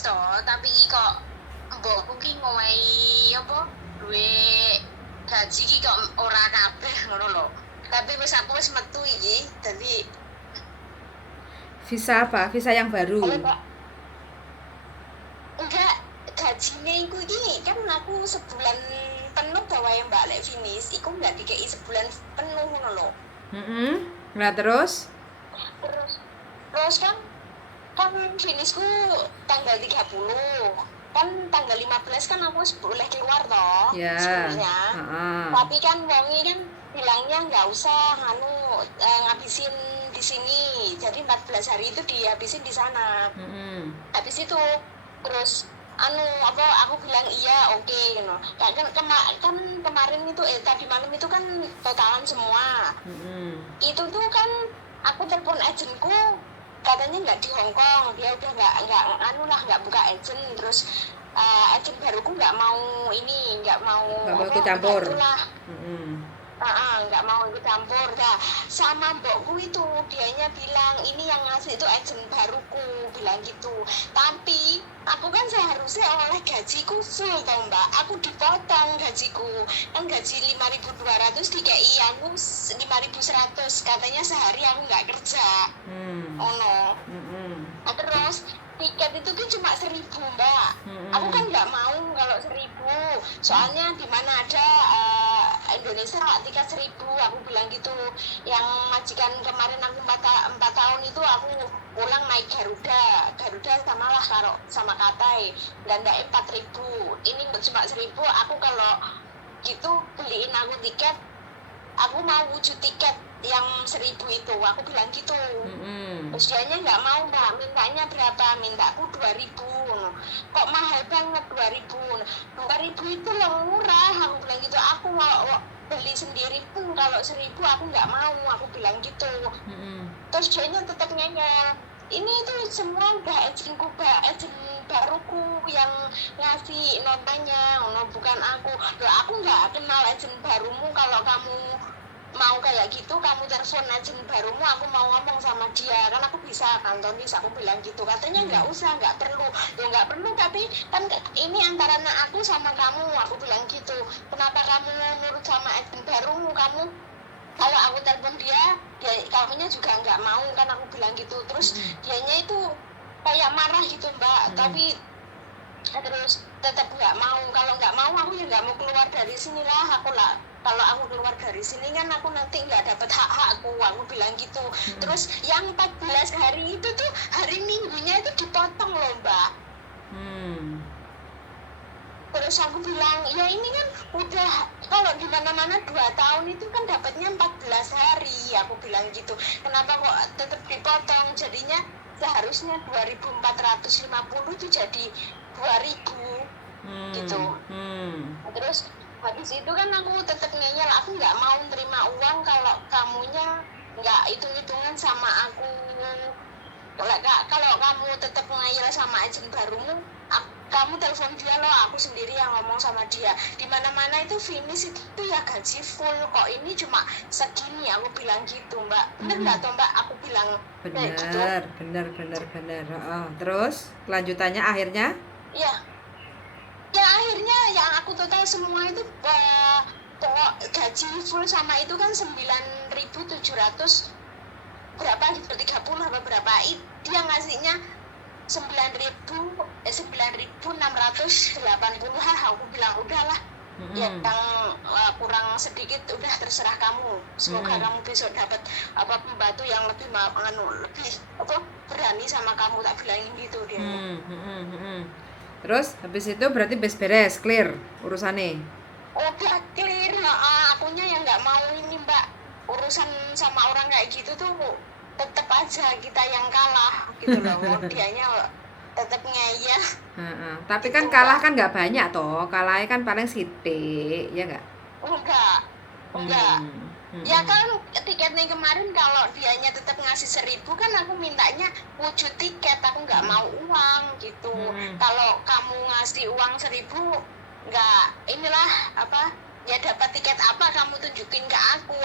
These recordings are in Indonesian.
finish toh, tapi iki kok mbokku ki ngowahi apa duwe gaji ki kok ora kabeh ngono lho. Tapi wis aku wis metu iki, dadi Visa apa? Visa yang baru. Mbak. Enggak, gajine iku iki kan aku sebulan penuh bawa yang Mbak lek finish, iku enggak dikei sebulan penuh ngono lho. Nah terus? Terus kan finishku tanggal 30. Kan tanggal 15 kan aku boleh keluar toh Ya. sebenarnya. Heeh. Tapi kan wongi kan bilangnya nggak usah ngabisin di sini. Jadi 14 hari itu dihabisin di sana. Habis itu terus aku bilang iya oke gitu. Kan kemarin itu tadi malam itu kan totalan semua. Itu tuh kan aku telepon agenku, katanya nggak di Hongkong, dia udah nggak buka agent. Terus agent baruku nggak mau ikut campur. Nggak mau ikut campur. Nah, sama mbokku itu dianya bilang ini yang ngasih itu agent baruku, bilang gitu. Tapi aku kan seharusnya oleh gajiku full toh Mbak, aku dipotong gajiku kan, gaji 5.200 dikei aku 5.100, katanya sehari aku nggak kerja. Nah, terus tiket itu kan cuma 1.000 Mbak. Aku kan nggak mau kalau 1.000, soalnya di mana ada Indonesia tiket 1.000, aku bilang gitu. Yang majikan kemarin aku 4 tahun itu aku pulang naik Garuda samalah karo sama Katai, dan 4.000. Ini cuma 1.000, aku kalau gitu beliin aku tiket, aku mau wujud tiket yang 1.000 itu, aku bilang gitu. Terus dianya nggak mau Mbak, mintanya berapa? Mintaku 2.000. Kok mahal banget 2.000? 2.000 itu lo murah, aku bilang gitu. Aku mau beli sendiri pun kalau 1.000 aku nggak mau, aku bilang gitu. Terus dianya tetap ngeyel, ini tuh semua udah agent baruku yang ngasih notanya, bukan aku. Loh, aku nggak kenal agent barumu. Kalau kamu mau kayak gitu, kamu telepon agent barumu, aku mau ngomong sama dia, kan aku bisa kantonis, aku bilang gitu. Katanya nggak usah, nggak perlu. Ya nggak perlu, tapi kan ini antara aku sama kamu, aku bilang gitu. Kenapa kamu nurut sama agent barumu? Kamu kalau aku telepon dia kamunya juga nggak mau, kan aku bilang gitu. Terus dianya itu kayak marah gitu Mbak. Tapi terus tetap nggak mau. Kalau nggak mau, aku ya nggak mau keluar dari sini lah. Kalau aku keluar dari sini kan aku nanti nggak dapat hak-hakku, aku bilang gitu. Terus yang 14 hari itu tuh hari Minggunya itu dipotong loh Mbak. Terus aku bilang, ya ini kan udah, kalau di mana-mana 2 tahun itu kan dapatnya 14 hari, aku bilang gitu. Kenapa kok tetap dipotong? Jadinya seharusnya 2.450 itu jadi 2.000 gitu. Terus habis itu kan aku tetap ngeyel, aku nggak mau terima uang kalau kamunya nggak hitung-hitungan sama aku. Kalau kamu tetap ngeyel sama agent barumu, kamu telepon dia loh, aku sendiri yang ngomong sama dia. Di mana-mana itu finish itu ya gaji full, kok ini cuma segini, aku bilang gitu Mbak. Bener nggak toh Mbak? Aku bilang bener gitu. bener. Terus kelanjutannya akhirnya? Ya akhirnya yang aku total semua itu pokok gaji full sama itu kan 9.700 berapa gitu, 30 apa berapa. Dia ngasihnya 9.680. Aku bilang udahlah, yang kurang sedikit udah terserah kamu. Semoga kamu besok dapat pembantu yang lebih berani sama kamu, tak bilangin gitu dia. Terus habis itu berarti beres clear urusannya? Udah clear. Akunya yang nggak mau ini Mbak, urusan sama orang kayak gitu tuh tetep aja kita yang kalah gitu loh. Dianya tetep ngeyel. Tapi kan kalah kan nggak banyak toh, kalahnya kan paling sitik, ya nggak? Enggak. Ya kan tiketnya kemarin kalau dianya tetap ngasih 1.000 kan aku mintanya wujud tiket, aku nggak mau uang gitu. Kalau kamu ngasih uang 1.000, nggak inilah ya dapat tiket apa kamu tunjukin ke aku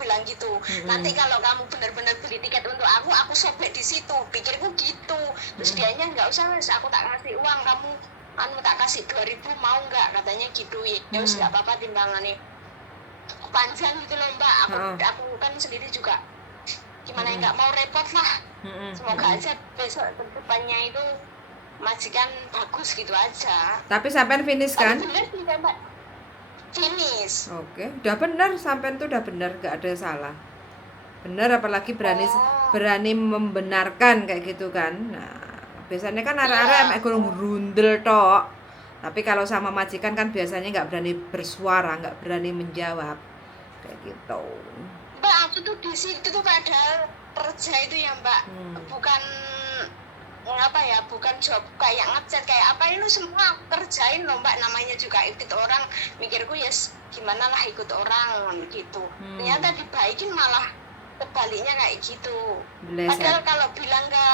bilang gitu. Nanti kalau kamu benar-benar beli tiket untuk aku sobek di situ, pikirku gitu. Terus dianya nggak usah, aku tak kasih uang, kamu tak kasih 2.000 mau nggak, katanya gitu. Ya wis nggak apa-apa, timbangannya panjang gitu loh mbak. Aku kan sendiri juga gimana nggak mau repot lah. Semoga aja besok depannya itu majikan bagus gitu aja. Tapi sampean finish kan? Bener sih mbak, finish. Oke, udah bener, sampean tuh udah bener, gak ada salah. Bener, apalagi berani membenarkan kayak gitu kan. Nah, biasanya kan arek-arek mek gurung grundel tok. Tapi kalau sama majikan kan biasanya nggak berani bersuara, nggak berani menjawab kayak gitu. Mbak, aku tuh di situ tuh padahal kerja itu ya mbak, bukan apa ya, bukan job kayak ngecat kayak apa, ini semua aku kerjain loh mbak. Namanya juga ikut orang, mikirku ya gimana lah ikut orang gitu. Ternyata dibaikin malah kebaliknya kayak gitu. Padahal kalau bilang ke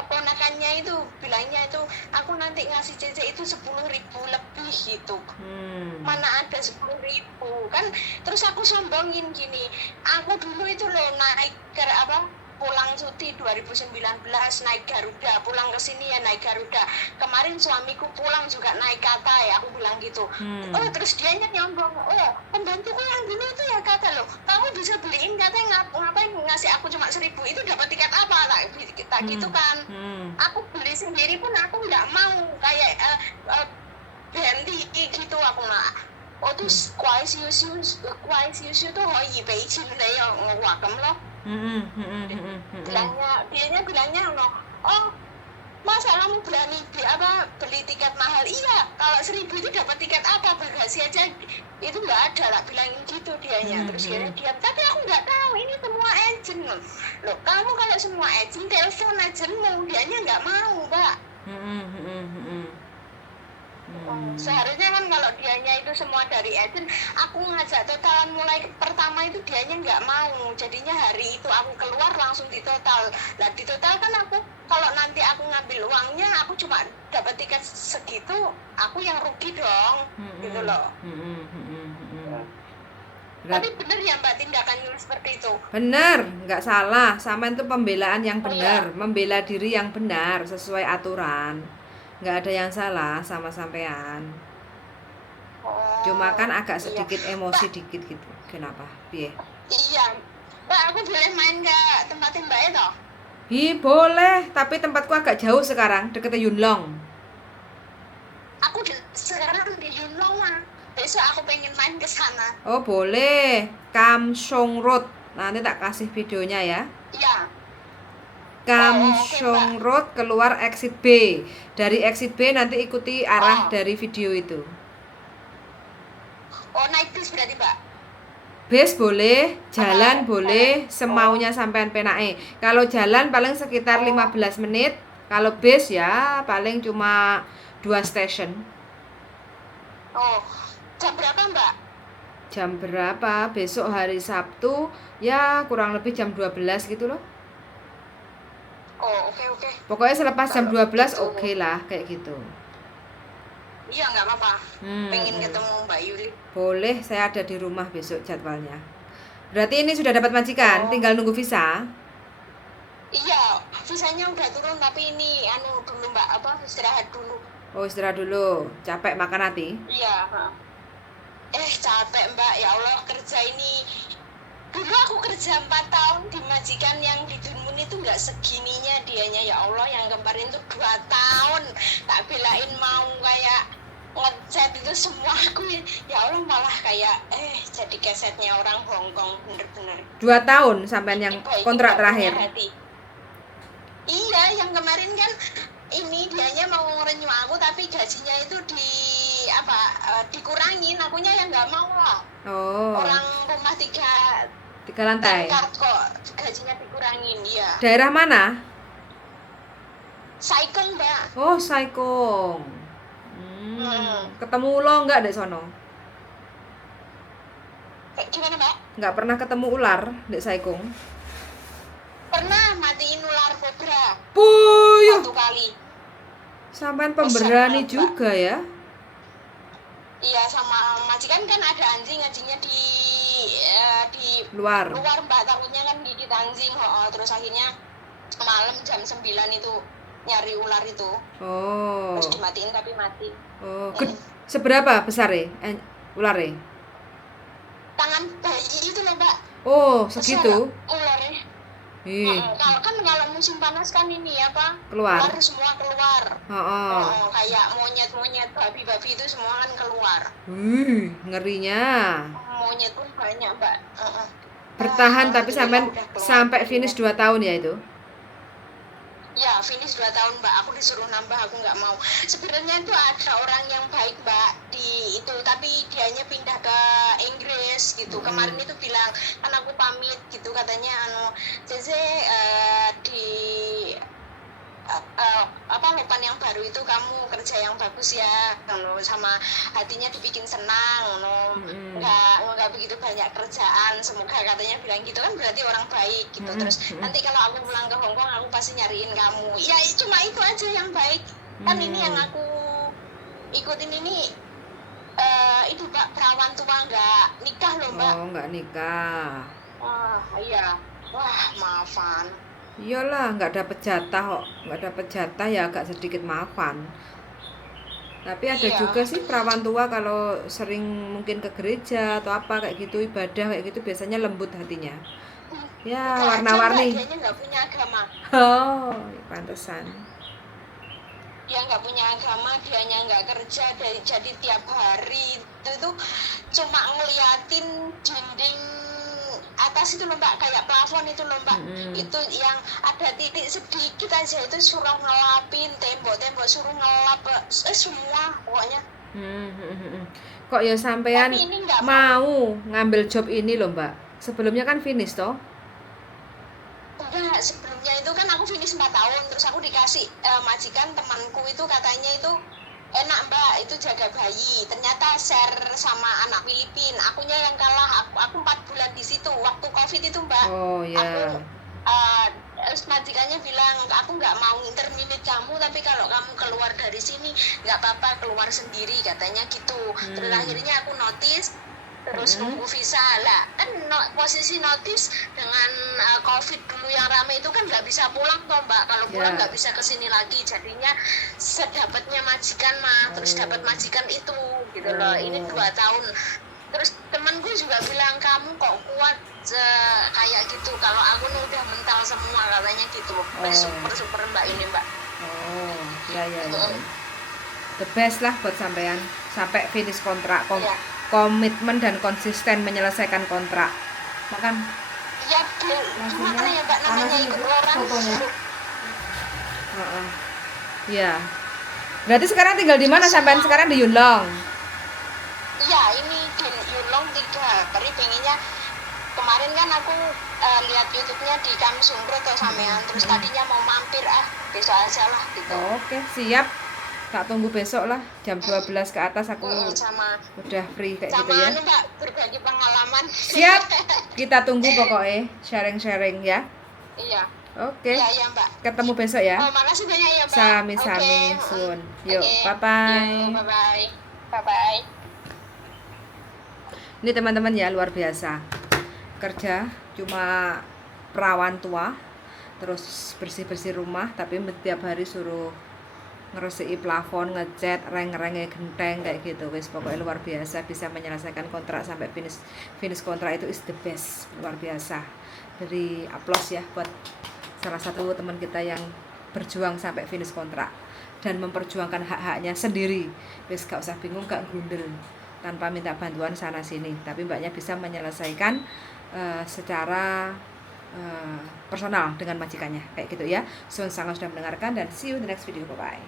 keponakannya itu, bilangnya itu aku nanti ngasih CC itu 10.000 lebih gitu. Mana ada 10.000 kan. Terus aku sombongin gini, aku dulu itu loh naik ke pulang cuti 2019 naik Garuda, pulang ke sini ya naik Garuda. Kemarin suamiku pulang juga naik Kata ya, aku bilang gitu. Oh, terus dianya nyombong, oh pembantuku yang dulu itu ya Kata loh, kamu bisa beliin Kata, ngapain ngasih aku cuma 1.000, itu dapat tiket apa lah kita gitu kan. Aku beli sendiri pun aku nggak mau kayak ganti gitu aku nggak. Oh terus kuai siu tuh hoi beijing deh yang ngawakam loh. Bilangnya oh masa kamu berani beli tiket mahal? Iya, kalau 1.000 itu dapat tiket apa, bagasi aja itu nggak ada lah, bilangin gitu dianya. Terus dia diam, tapi aku nggak tahu ini semua agent loh. Kamu kalau semua agent telepon agentmu, dianya nggak mau mbak. Seharusnya kan kalau dianya itu semua dari agent, aku ngajak totalan mulai pertama itu dianya nggak mau. Jadinya hari itu aku keluar langsung ditotal. Nah ditotal kan aku, kalau nanti aku ngambil uangnya aku cuma dapat tiket segitu, aku yang rugi dong, gitu loh. Tapi bener ya mbak tindakannya seperti itu? Bener, nggak salah. Sama itu pembelaan yang benar, membela diri yang benar sesuai aturan. Nggak ada yang salah sama sampean. Cuma kan agak sedikit emosi mbak, dikit gitu. Kenapa? Piye? Iya, mbak aku boleh main ke tempatin mbak itu? Boleh, tapi tempatku agak jauh sekarang, deket Yunlong. Aku sekarang di Yunlong mah. Besok aku pengen main ke sana. Oh boleh, Kam Song Road. Nanti tak kasih videonya ya. Iya. Kam Song Road, keluar exit B. Dari exit B nanti ikuti arah dari video itu. Oh naik bis berarti mbak? Bis boleh, jalan boleh, semaunya sampean penake. Kalau jalan paling sekitar 15 menit. Kalau bis ya paling cuma 2 stasiun. Oh, jam berapa mbak? Jam berapa? Besok hari Sabtu ya kurang lebih jam 12 gitu loh. Oh oke. Pokoknya selepas jam 12 oke lah kayak gitu. Iya nggak apa-apa. Pengen ketemu Mbak Yuli. Boleh, saya ada di rumah besok jadwalnya. Berarti ini sudah dapat majikan, tinggal nunggu visa? Iya, visanya udah turun tapi ini dulu mbak, istirahat dulu. Oh istirahat dulu, capek makan hati? Iya. Capek mbak, ya Allah kerja ini. Dulu aku kerja 4 tahun di majikan yang di Dunmun itu nggak segininya dianya, ya Allah. Yang kemarin itu 2 tahun tak belain mau kayak ngecat itu semua aku, ya Allah malah kayak jadi kesetnya orang Hongkong, bener-bener. 2 tahun sampean yang kontrak terakhir? Iya, yang kemarin kan ini dianya mau ngerenyuh aku tapi gajinya itu dikurangin, akunya yang nggak mau lah. Orang rumah 3 lantai kok gajinya dikurangin. Ya daerah mana? Saikong mbak. Oh Saikong. Ketemu ulo nggak dek sono? Gimana mbak? Nggak pernah ketemu ular dek Saikong? Pernah matiin ular kobra. Puyuh. 1 kali. Sampean pemberani juga ya? Iya, sama majikan kan ada anjingnya di di luar. Mbak, takutnya kan di Tanjing. Terus akhirnya malam jam 9 itu nyari ular itu. Terus dimatiin tapi mati. Seberapa besar ularnya? Tangan bayi itu loh Mbak. Segitu ularnya. Kalau musim panas kan ini keluar ular semua keluar. Kayak monyet babi itu semua kan keluar. Ngerinya. Monyet pun banyak Mbak. Bertahan tapi sampai finish 2 tahun ya itu? Ya finish 2 tahun Mbak, aku disuruh nambah, aku nggak mau. Sebenarnya itu ada orang yang baik Mbak di itu, tapi dianya pindah ke Inggris gitu. Kemarin itu bilang, kan aku pamit gitu, katanya Cece di lopan yang baru itu kamu kerja yang bagus ya, sama hatinya dibikin senang, nggak begitu banyak kerjaan, semoga katanya bilang gitu kan, berarti orang baik gitu. Terus nanti kalau aku pulang ke Hongkong aku pasti nyariin kamu. Ya cuma itu aja yang baik. Kan ini yang aku ikutin ini itu Mbak, perawan tua nggak nikah loh Mbak. Nggak nikah. Iya. Wah, maafan. Iyalah, nggak dapet jatah ya agak sedikit maafan. Tapi ada juga sih perawan tua kalau sering mungkin ke gereja atau apa kayak gitu, ibadah kayak gitu, biasanya lembut hatinya. Ya, warna-warni. Dia nggak punya agama. Pantesan. Dia nggak punya agama, dianya nggak kerja, jadi tiap hari itu tuh cuma ngeliatin dinding atas itu loh Mbak, kayak plafon itu loh Mbak. Itu yang ada titik sedikit aja itu suruh ngelapin, tembok-tembok suruh ngelap, semua pokoknya. Kok ya sampean mau ngambil job ini loh Mbak? Sebelumnya kan finish toh? Enggak, sebelumnya itu kan aku finish 4 tahun, terus aku dikasih majikan temanku itu katanya itu enak Mbak, itu jaga bayi. Ternyata share sama anak Filipin, akunya yang kalah. Aku 4 bulan di situ waktu COVID itu Mbak. Terus majikannya bilang, aku nggak mau interminate kamu, tapi kalau kamu keluar dari sini nggak apa-apa, keluar sendiri katanya gitu. Terus akhirnya aku notice, terus nunggu visa lah kan. Posisi notice dengan COVID dulu yang rame itu kan nggak bisa pulang toh Mbak, kalau pulang nggak bisa kesini lagi, jadinya sedapatnya majikan terus dapat majikan itu gitu loh. Ini 2 tahun. Terus temanku juga bilang, kamu kok kuat kayak gitu, kalau aku nih udah mental semua katanya gitu. Super Mbak ini Mbak. Ya. The best lah buat sampean sampai finish kontrak. Komitmen dan konsisten menyelesaikan kontrak. Makan. Ya, gimana ya Mbak, namanya ikut orang. Ya. Berarti sekarang tinggal di mana sampean? Sekarang di Yunlong. Iya, ini di Yunlong 3 hari. Pengennya kemarin kan aku lihat YouTube-nya di Kamsungro atau sampean, terus tadinya mau mampir besok aja lah gitu. Oke, siap. Tak tunggu besok lah, jam 12 ke atas aku udah free kayak gitu ya. Sama Mbak, berbagi pengalaman. Siap, kita tunggu pokoknya, sharing-sharing ya. Iya. Oke. Iya Mbak. Ketemu besok ya. Makasih banyak ya Mbak. Sami-sami, sun. Yuk, bye-bye. Bye-bye. Ini teman-teman ya, luar biasa. Kerja cuma perawan tua, terus bersih-bersih rumah, tapi tiap hari suruh ngeresiki plafon, ngecat, reng-rengnya genteng kayak gitu. Wes pokoknya luar biasa, bisa menyelesaikan kontrak sampai finish kontrak itu is the best, luar biasa. Beri aplaus ya buat salah satu teman kita yang berjuang sampai finish kontrak dan memperjuangkan hak-haknya sendiri. Wes gak usah bingung, gak grundel tanpa minta bantuan sana sini, tapi mbaknya bisa menyelesaikan secara personal dengan majikannya kayak gitu ya. Sangat sudah mendengarkan dan see you in the next video, bye bye.